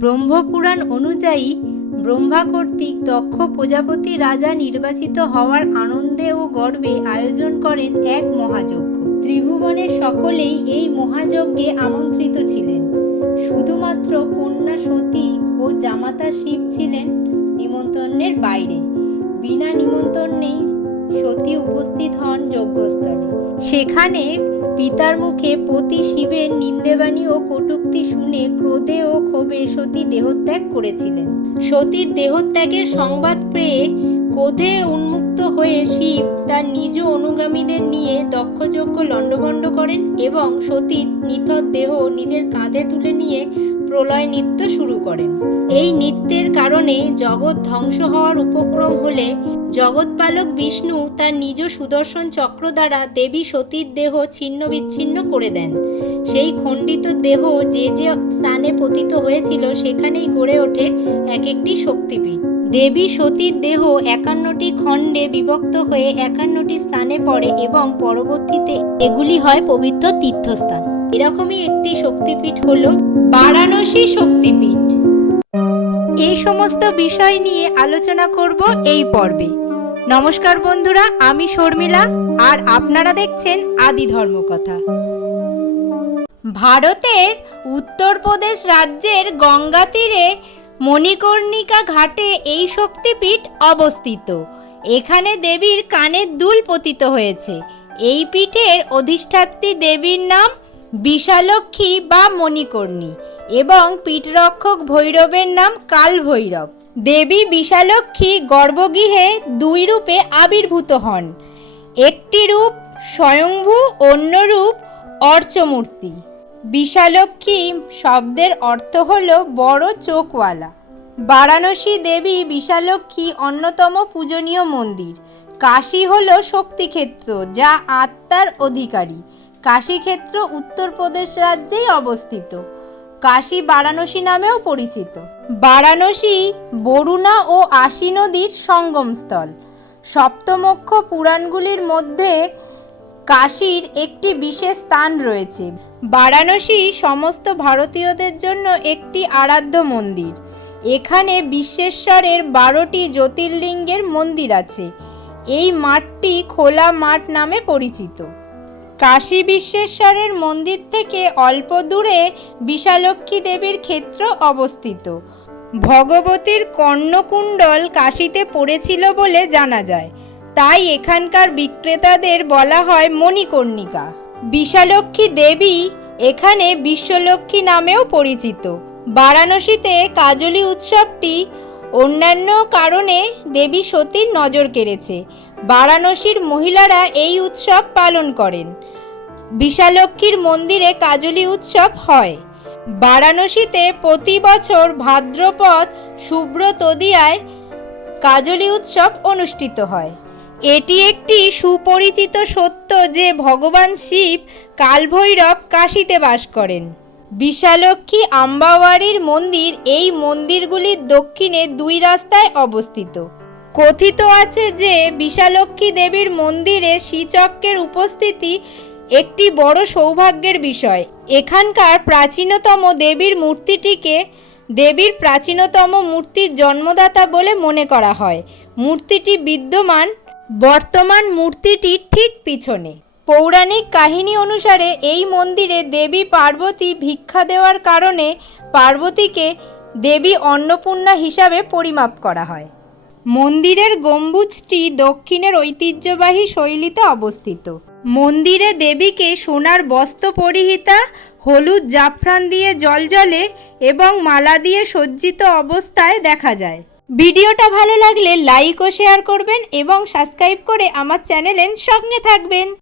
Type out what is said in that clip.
ব্রহ্মপুরাণ অনুযায়ী ব্রহ্মা কর্তৃক দক্ষ প্রজাপতি রাজা নির্বাচিত হওয়ার আনন্দে ও গর্বে আয়োজন করেন এক মহাযজ্ঞ। ত্রিভুবনের সকলেই এই মহাযজ্ঞে আমন্ত্রিত ছিলেন। শুধুমাত্র কন্যা সতী ও জামাতা শিব ছিলেন নিমন্ত্রণের বাইরে। বিনা নিমন্ত্রণেই সতী উপস্থিত হন যজ্ঞস্থলে। সেখানে পিতার মুখে পতি শিবের নিন্দেবাণী ও কটূক্তি শুনে ক্রোধে ও ক্ষোভে সতী দেহত্যাগ করেছিলেন। সতীর দেহত্যাগের সংবাদ পেয়ে ক্রোধে উন্মুক্ত হয়ে শিব তার নিজ অনুগামীদের নিয়ে দক্ষযজ্ঞ লণ্ডভণ্ড করেন এবং সতীর নিথর দেহ নিজের কাঁধে তুলে নিয়ে প্রলয় নৃত্য শুরু করেন। এই নৃত্যের কারণে জগৎ ধ্বংস হওয়ার উপক্রম হলে জগৎপালক বিষ্ণু তার নিজ সুদর্শন চক্র দ্বারা দেবী সতীর দেহ ছিন্ন বিচ্ছিন্ন করে দেন। সেই খণ্ডিত দেহ যে যে স্থানে পতিত হয়েছিল সেখানেই গড়ে ওঠে এক একটি শক্তিপীঠ। দেবী সতীর দেহ 51টি খণ্ডে বিভক্ত হয়ে 51টি স্থানে পড়ে এবং পরবর্তীতে এগুলি হয় পবিত্র তীর্থস্থান। এরকমই একটি শক্তিপীঠ হল বারাণসী শক্তিপীঠ। এই সমস্ত বিষয় নিয়ে আলোচনা করব এই পর্বে। নমস্কার বন্ধুরা, আমি শর্মিলা আর আপনারা দেখছেন আদি ধর্মকথা। ভারতের উত্তরপ্রদেশ রাজ্যের গঙ্গা তীরে মণিকর্ণিকা ঘাটে এই শক্তিপীঠ অবস্থিত। এখানে দেবীর কানের দুল পতিত হয়েছে। এই পীঠের অধিষ্ঠাত্রী দেবীর নাম বিশালক্ষী বা মণিকর্ণী এবং পীঠরক্ষক ভৈরবের নাম কালভৈরব। দেবী বিশালক্ষী গর্ভগৃহে দুই রূপে আবির্ভূত হন। একটি রূপ স্বয়ংভূ, অন্য রূপ অর্চমূর্তি। বিশালক্ষী শব্দের অর্থ হল বড় চোখওয়ালা। বারাণসী দেবী বিশালক্ষী অন্যতম পূজনীয় মন্দির। কাশী হল শক্তিক্ষেত্র যা আত্মার অধিকারী। কাশীক্ষেত্র উত্তরপ্রদেশ রাজ্যেই অবস্থিত। কাশী বারাণসী নামেও পরিচিত। বারাণসী বরুণা ও আশি নদীর সঙ্গমস্থল। সপ্তমোক্ষ পুরাণগুলির মধ্যে কাশীর একটি বিশেষ স্থান রয়েছে। বারাণসী সমস্ত ভারতীয়দের জন্য একটি আরাধ্য মন্দির। এখানে বিশ্বেশ্বরের 12টি জ্যোতির্লিঙ্গের মন্দির আছে। এই মাঠটি খোলা মাঠ নামে পরিচিত। কাশী বিশ্বেশ্বরের মন্দির থেকে অল্প দূরে বিশালক্ষী দেবীর ক্ষেত্র অবস্থিত। ভগবতীর কর্ণকুণ্ডল কাশীতে পড়েছিল বলে জানা যায়, তাই এখানকার বিক্রেতাদের বলা হয় মণিকর্ণিকা। বিশালক্ষী দেবী এখানে বিশ্বলক্ষ্মী নামেও পরিচিত। বারাণসীতে কাজলি উৎসবটি অন্যান্য কারণে দেবী সতীর নজর কেড়েছে। বারাণসীর মহিলারা এই উৎসব পালন করেন। বিশালক্ষীর মন্দিরে কাজলি উৎসব হয়। বারাণসীতে প্রতি বছর ভাদ্রপদ শুভ্র তদিয়ায় কাজলি উৎসব অনুষ্ঠিত হয়। এটি একটি সুপরিচিত সত্য যে ভগবান শিব কালভৈরব কাশীতে বাস করেন। বিশালক্ষী আম্বাওয়ারির মন্দির এই মন্দিরগুলির দক্ষিণে দুই রাস্তায় অবস্থিত। কথিত আছে যে বিশালক্ষী দেবীর মন্দিরে শ্রীচক্রের উপস্থিতি একটি বড় সৌভাগ্যের বিষয়। এখানকার প্রাচীনতম দেবীর মূর্তিটিকে দেবীর প্রাচীনতম মূর্তির জন্মদাতা বলে মনে করা হয়। মূর্তিটি বিদ্যমান বর্তমান মূর্তিটির ঠিক পিছনে। পৌরাণিক কাহিনী অনুসারে এই মন্দিরে দেবী পার্বতী ভিক্ষা দেওয়ার কারণে পার্বতীকে দেবী অন্নপূর্ণা হিসাবে পরিমাপ করা হয়। মন্দিরের গম্বুজটি দক্ষিণের ঐতিহ্যবাহী শৈলীতে অবস্থিত। মন্দিরে দেবীকে সোনার বস্ত্র পরিহিতা, হলুদ জাফরান দিয়ে জ্বলজ্বলে এবং মালা দিয়ে সজ্জিত অবস্থায় দেখা যায়। ভিডিওটা ভালো লাগলে লাইক ও শেয়ার করবেন এবং সাবস্ক্রাইব করে আমার চ্যানেলের সঙ্গে থাকবেন।